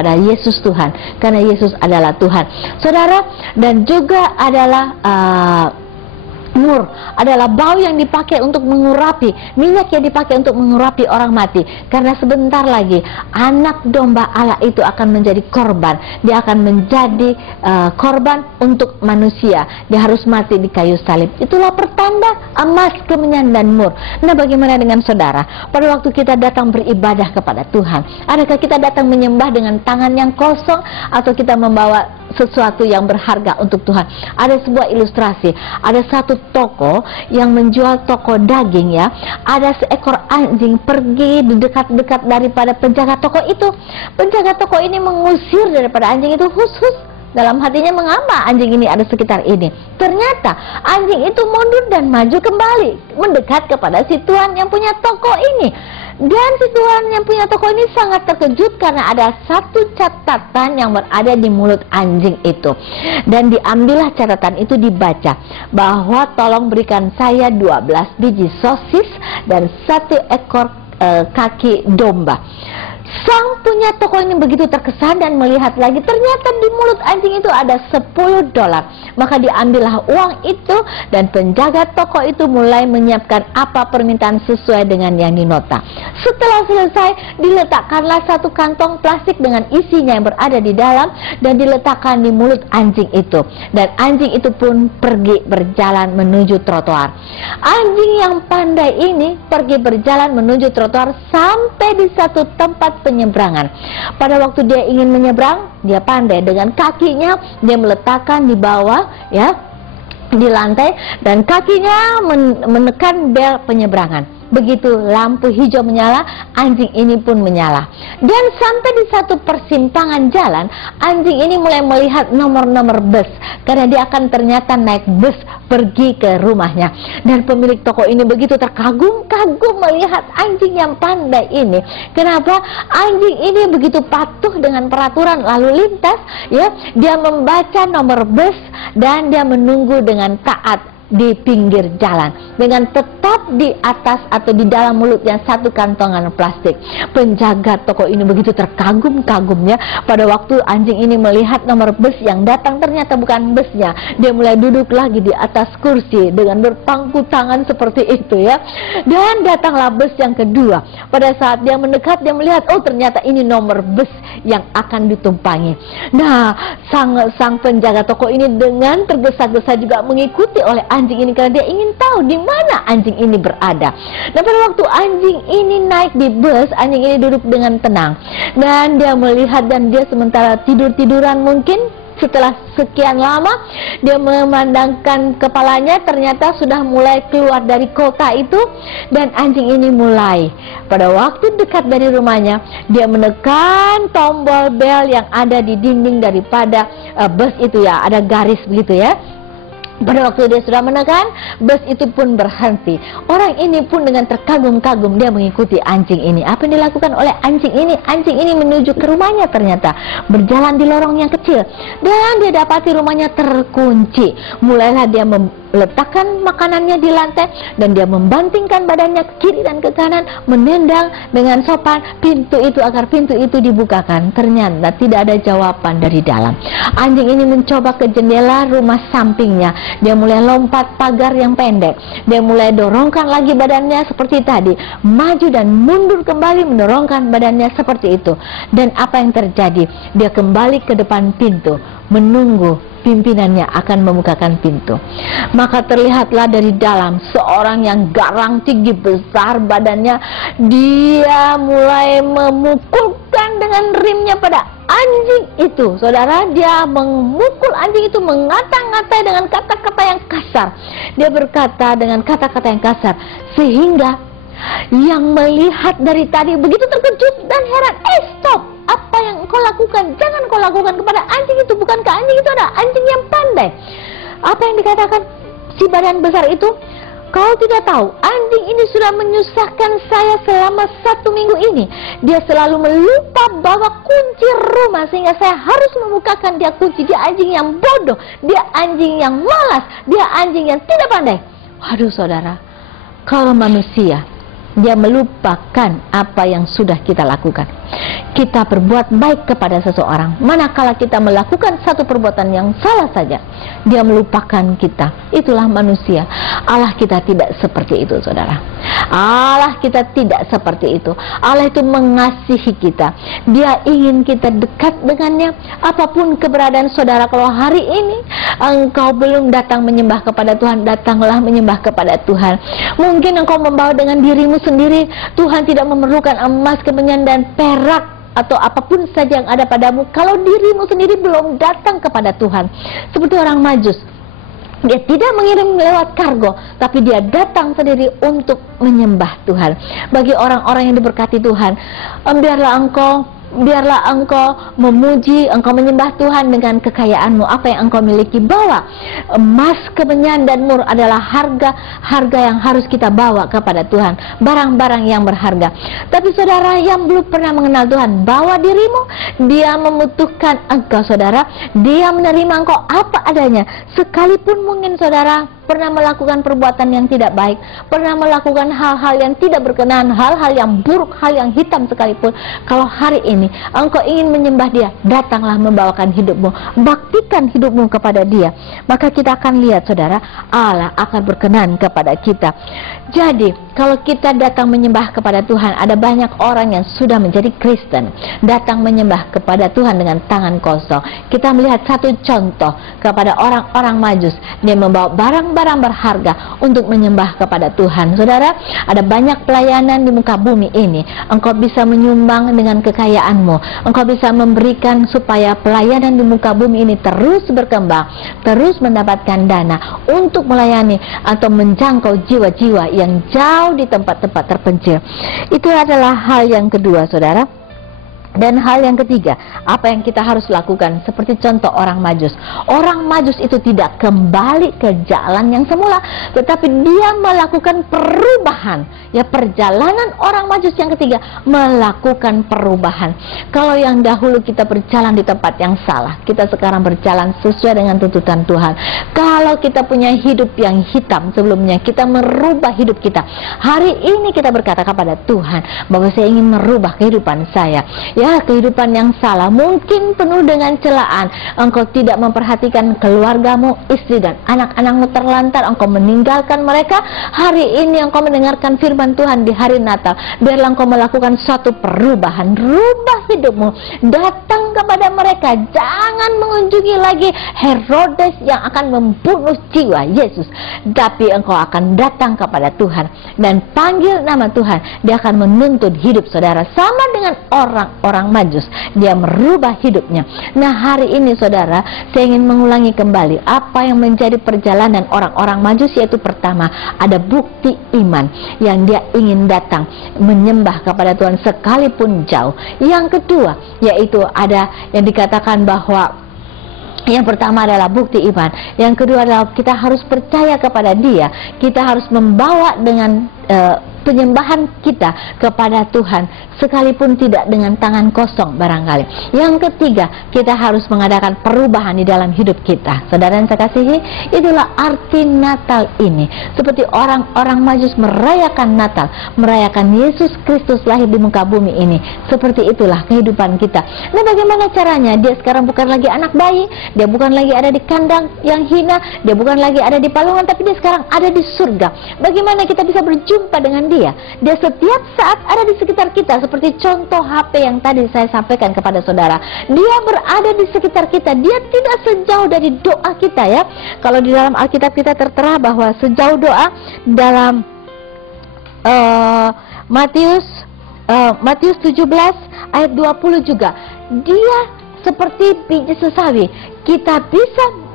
kepada Yesus Tuhan, karena Yesus adalah Tuhan, saudara. Dan juga adalah mur adalah bau yang dipakai untuk mengurapi, minyak yang dipakai untuk mengurapi orang mati, karena sebentar lagi anak domba Allah itu akan menjadi korban. Dia akan menjadi korban untuk manusia. Dia harus mati di kayu salib. Itulah pertanda emas, kemenyan, dan mur. Nah, bagaimana dengan saudara? Pada waktu kita datang beribadah kepada Tuhan, adakah kita datang menyembah dengan tangan yang kosong, atau kita membawa sesuatu yang berharga untuk Tuhan? Ada sebuah ilustrasi, ada satu toko yang menjual toko daging, ya. Ada seekor anjing pergi di dekat-dekat daripada penjaga toko itu. Penjaga toko ini mengusir daripada anjing itu. Hus-hus, dalam hatinya, mengapa anjing ini ada sekitar ini? Ternyata anjing itu mundur dan maju kembali, mendekat kepada si tuan yang punya toko ini. Dan si tuan yang punya toko ini sangat terkejut karena ada satu catatan yang berada di mulut anjing itu. Dan diambillah catatan itu, dibaca bahwa tolong berikan saya 12 biji sosis dan 1 ekor kaki domba. Sang punya toko ini begitu terkesan dan melihat lagi, ternyata di mulut anjing itu ada $10. Maka diambillah uang itu, dan penjaga toko itu mulai menyiapkan apa permintaan sesuai dengan yang dinota. Setelah selesai, diletakkanlah satu kantong plastik dengan isinya yang berada di dalam, dan diletakkan di mulut anjing itu. Dan anjing itu pun pergi berjalan menuju trotoar. Anjing yang pandai ini pergi berjalan menuju trotoar sampai di satu tempat penyeberangan. Pada waktu dia ingin menyeberang, dia pandai, dengan kakinya dia meletakkan di bawah, ya, di lantai, dan kakinya menekan bel penyeberangan. Begitu lampu hijau menyala, anjing ini pun menyala. Dan sampai di satu persimpangan jalan, anjing ini mulai melihat nomor-nomor bus, karena dia akan ternyata naik bus pergi ke rumahnya. Dan pemilik toko ini begitu terkagum-kagum melihat anjing yang pandai ini. Kenapa? Anjing ini begitu patuh dengan peraturan lalu lintas, ya. Dia membaca nomor bus dan dia menunggu dengan taat di pinggir jalan, dengan tetap di atas atau di dalam mulutnya satu kantongan plastik. Penjaga toko ini begitu terkagum-kagumnya pada waktu anjing ini melihat nomor bus yang datang ternyata bukan busnya. Dia mulai duduk lagi di atas kursi dengan berpangku tangan seperti itu, ya. Dan datanglah bus yang kedua. Pada saat dia mendekat, dia melihat, oh ternyata ini nomor bus yang akan ditumpangi. Nah, sang penjaga toko ini dengan tergesa-gesa juga mengikuti oleh anjing ini, karena dia ingin tahu di mana anjing ini berada. Dan pada waktu anjing ini naik di bus, anjing ini duduk dengan tenang, dan dia melihat, dan dia sementara tidur-tiduran mungkin. Setelah sekian lama, dia memandangkan kepalanya, ternyata sudah mulai keluar dari kota itu. Dan anjing ini mulai, pada waktu dekat dari rumahnya, dia menekan tombol bel yang ada di dinding daripada bus itu, ya, ada garis begitu, ya. Pada waktu dia sudah menekan, bus itu pun berhenti. Orang ini pun dengan terkagum-kagum dia mengikuti anjing ini. Apa yang dilakukan oleh anjing ini? Anjing ini menuju ke rumahnya, ternyata berjalan di lorong yang kecil, dan dia dapati rumahnya terkunci. Mulailah dia meletakkan makanannya di lantai, dan dia membantingkan badannya ke kiri dan ke kanan, menendang dengan sopan pintu itu agar pintu itu dibukakan. Ternyata tidak ada jawaban dari dalam. Anjing ini mencoba ke jendela rumah sampingnya. Dia mulai lompat pagar yang pendek. Dia mulai dorongkan lagi badannya seperti tadi, maju dan mundur kembali, mendorongkan badannya seperti itu. Dan apa yang terjadi? Dia kembali ke depan pintu, menunggu pimpinannya akan membukakan pintu. Maka terlihatlah dari dalam seorang yang garang, tinggi, besar badannya. Dia mulai memukulkan dengan rimnya pada anjing itu. Saudara, dia memukul anjing itu, mengata-ngatai dengan kata-kata yang kasar. Dia berkata dengan kata-kata yang kasar, sehingga yang melihat dari tadi begitu terkejut dan heran. Stop! Apa yang kau lakukan? Jangan kau lakukan kepada anjing itu. Bukankah anjing itu adalah anjing yang pandai? Apa yang dikatakan si badan besar itu? Kau tidak tahu, anjing ini sudah menyusahkan saya selama 1 minggu ini. Dia selalu melupa bawa kunci rumah, sehingga saya harus membukakan dia kunci. Dia anjing yang bodoh, dia anjing yang malas, dia anjing yang tidak pandai. Waduh saudara, kalau manusia Dia melupakan apa yang sudah kita lakukan. Kita berbuat baik kepada seseorang, manakala kita melakukan satu perbuatan yang salah saja, dia melupakan kita. Itulah manusia. Allah kita tidak seperti itu, saudara. Allah kita tidak seperti itu. Allah itu mengasihi kita. Dia ingin kita dekat dengannya. Apapun keberadaan saudara, kalau hari ini engkau belum datang menyembah kepada Tuhan, datanglah menyembah kepada Tuhan. Mungkin engkau membawa dengan dirimu sendiri. Tuhan tidak memerlukan emas, kemenyan, dan perak atau apapun saja yang ada padamu. Kalau dirimu sendiri belum datang kepada Tuhan, seperti orang Majus, dia tidak mengirim lewat kargo, tapi dia datang sendiri untuk menyembah Tuhan. Bagi orang-orang yang diberkati Tuhan, biarlah engkau memuji, engkau menyembah Tuhan dengan kekayaanmu, apa yang engkau miliki. Bawa emas, kemenyan, dan mur adalah harga yang harus kita bawa kepada Tuhan, barang-barang yang berharga. Tapi saudara yang belum pernah mengenal Tuhan, bawa dirimu. Dia membutuhkan engkau, saudara. Dia menerima engkau apa adanya, sekalipun mungkin saudara pernah melakukan perbuatan yang tidak baik, pernah melakukan hal-hal yang tidak berkenan, hal-hal yang buruk, hal yang hitam sekalipun. Kalau hari ini engkau ingin menyembah Dia, datanglah membawakan hidupmu, baktikan hidupmu kepada Dia, maka kita akan lihat, saudara, Allah akan berkenan kepada kita. Jadi kalau kita datang menyembah kepada Tuhan, ada banyak orang yang sudah menjadi Kristen, datang menyembah kepada Tuhan dengan tangan kosong. Kita melihat satu contoh kepada orang-orang Majus. Dia membawa barang-barang berharga untuk menyembah kepada Tuhan. Saudara, ada banyak pelayanan di muka bumi ini. Engkau bisa menyumbang dengan kekayaanmu. Engkau bisa memberikan supaya pelayanan di muka bumi ini terus berkembang, terus mendapatkan dana untuk melayani atau menjangkau jiwa-jiwa yang jauh di tempat-tempat terpencil. Itu adalah hal yang kedua, saudara. Dan hal yang ketiga, apa yang kita harus lakukan? Seperti contoh orang Majus. Orang Majus itu tidak kembali ke jalan yang semula, tetapi dia melakukan perubahan. Ya, perjalanan orang Majus yang ketiga melakukan perubahan. Kalau yang dahulu kita berjalan di tempat yang salah, kita sekarang berjalan sesuai dengan tuntutan Tuhan. Kalau kita punya hidup yang hitam sebelumnya, kita merubah hidup kita. Hari ini kita berkata kepada Tuhan bahwa saya ingin merubah kehidupan saya. Ya, kehidupan yang salah, mungkin penuh dengan celaan. Engkau tidak memperhatikan keluargamu, istri dan anak-anakmu terlantar, engkau meninggalkan mereka. Hari ini engkau mendengarkan firman Tuhan di hari Natal. Biarlah engkau melakukan suatu perubahan, rubah hidupmu, datang kepada mereka. Jangan mengunjungi lagi Herodes yang akan membunuh jiwa Yesus, tapi engkau akan datang kepada Tuhan dan panggil nama Tuhan. Dia akan menuntut hidup saudara, sama dengan orang Majus. Dia merubah hidupnya. Nah, hari ini saudara, saya ingin mengulangi kembali apa yang menjadi perjalanan orang-orang Majus, yaitu pertama, ada bukti iman yang dia ingin datang menyembah kepada Tuhan sekalipun jauh. Yang kedua, yaitu ada yang dikatakan bahwa yang pertama adalah bukti iman, yang kedua adalah kita harus percaya kepada Dia. Kita harus membawa dengan penyembahan kita kepada Tuhan, sekalipun tidak dengan tangan kosong barangkali. Yang ketiga, kita harus mengadakan perubahan di dalam hidup kita. Saudara yang saya kasihi, itulah arti Natal ini. Seperti orang-orang Majus merayakan Natal, merayakan Yesus Kristus lahir di muka bumi ini. Seperti itulah kehidupan kita. Nah, bagaimana caranya? Dia sekarang bukan lagi anak bayi, dia bukan lagi ada di kandang yang hina, dia bukan lagi ada di palungan, tapi dia sekarang ada di surga. Bagaimana kita bisa berjumpa dengan Dia? Dia setiap saat ada di sekitar kita, seperti contoh HP yang tadi saya sampaikan kepada saudara. Dia berada di sekitar kita, dia tidak sejauh dari doa kita, ya. Kalau di dalam Alkitab kita tertera bahwa sejauh doa dalam Matius 17 ayat 20 juga, dia seperti biji sesawi. Kita bisa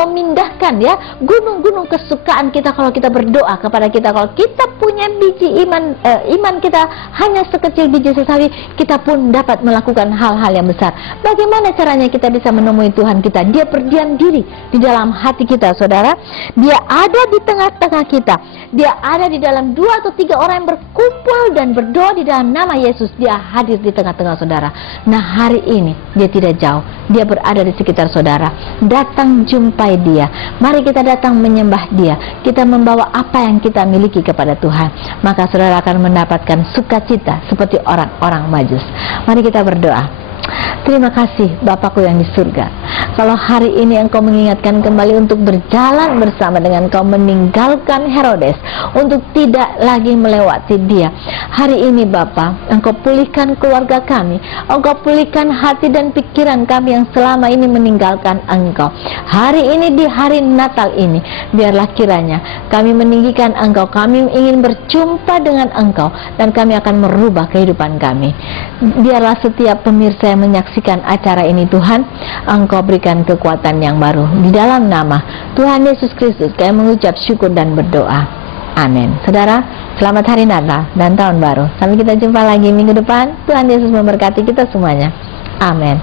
memindahkan, ya, gunung-gunung kesukaan kita kalau kita berdoa kepada kita. Kalau kita punya biji iman kita hanya sekecil biji sesawi, kita pun dapat melakukan hal-hal yang besar. Bagaimana caranya kita bisa menemui Tuhan kita? Dia berdiam diri di dalam hati kita, saudara. Dia ada di tengah-tengah kita. Dia ada di dalam 2 atau 3 orang yang berkumpul dan berdoa di dalam nama Yesus. Dia hadir di tengah-tengah saudara. Nah, hari ini dia tidak jauh, Dia berada di sekitar saudara. Datang jumpai Dia. Mari kita datang menyembah Dia. Kita membawa apa yang kita miliki kepada Tuhan. Maka saudara akan mendapatkan sukacita seperti orang-orang Majus. Mari kita berdoa. Terima kasih Bapakku yang di surga. Kalau hari ini Engkau mengingatkan kembali untuk berjalan bersama dengan Engkau, meninggalkan Herodes, untuk tidak lagi melewati dia. Hari ini Bapa, Engkau pulihkan keluarga kami. Engkau pulihkan hati dan pikiran kami yang selama ini meninggalkan Engkau. Hari ini, di hari Natal ini, biarlah kiranya kami meninggikan Engkau. Kami ingin berjumpa dengan Engkau, dan kami akan merubah kehidupan kami. Biarlah setiap pemirsa yang menyaksikan acara ini, Tuhan, Engkau berikan kekuatan yang baru. Di dalam nama Tuhan Yesus Kristus kami mengucap syukur dan berdoa. Amin. Saudara, selamat hari Natal dan Tahun Baru. Sampai kita jumpa lagi minggu depan. Tuhan Yesus memberkati kita semuanya. Amin.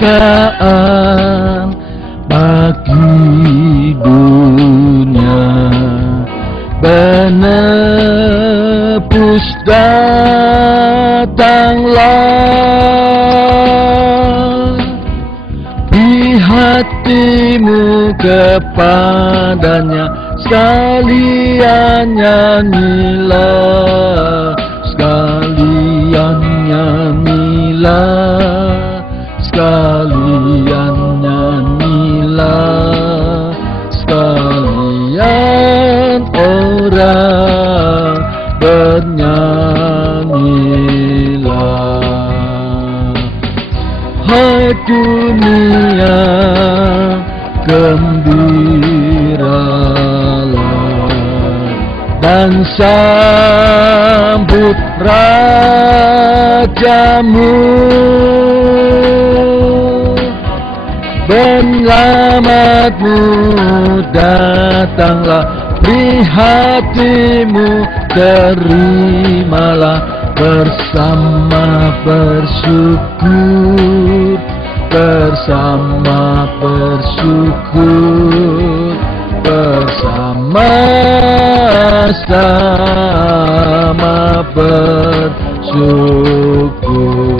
Kesukaan bagi dunia, menebus datanglah. Di hatimu kepadanya sekalian nyanyilah, sekalian nyanyilah, sekalian nyanyilah, sekalian orang bernyanyilah. Hai dunia, gembiralah dan sambut Rajamu. Penyelamatmu datanglah, di hatimu terimalah, bersama bersyukur, bersama bersyukur, bersama-sama bersyukur.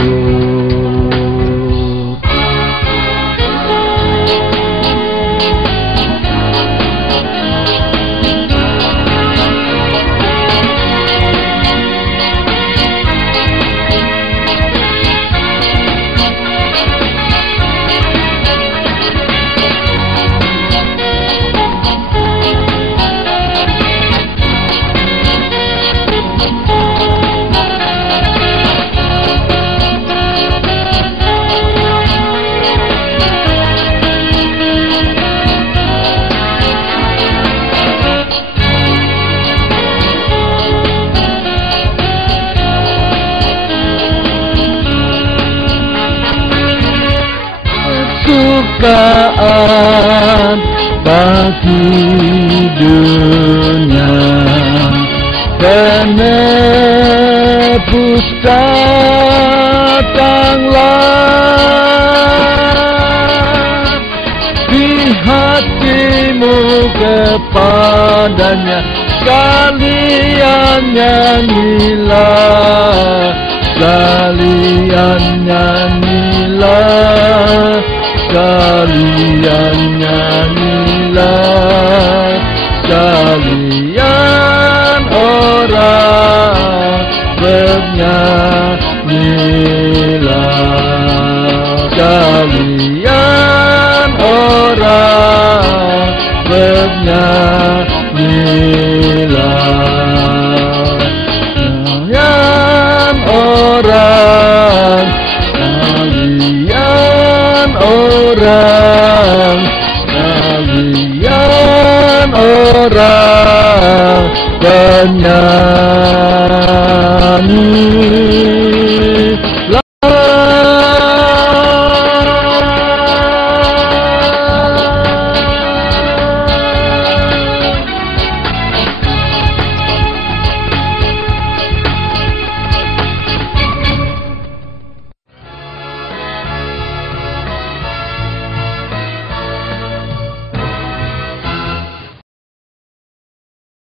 Kesukaan bagi dunia, penebus datanglah. Di hatimu kepadanya sekalian nyanyilah, sekalian nyanyilah, sekalian nyanyilah, sekalian orang bernyanyilah, sekalian orang bernyanyilah, sekalian orang, sekalian orang, sekalian orang bernyanyi.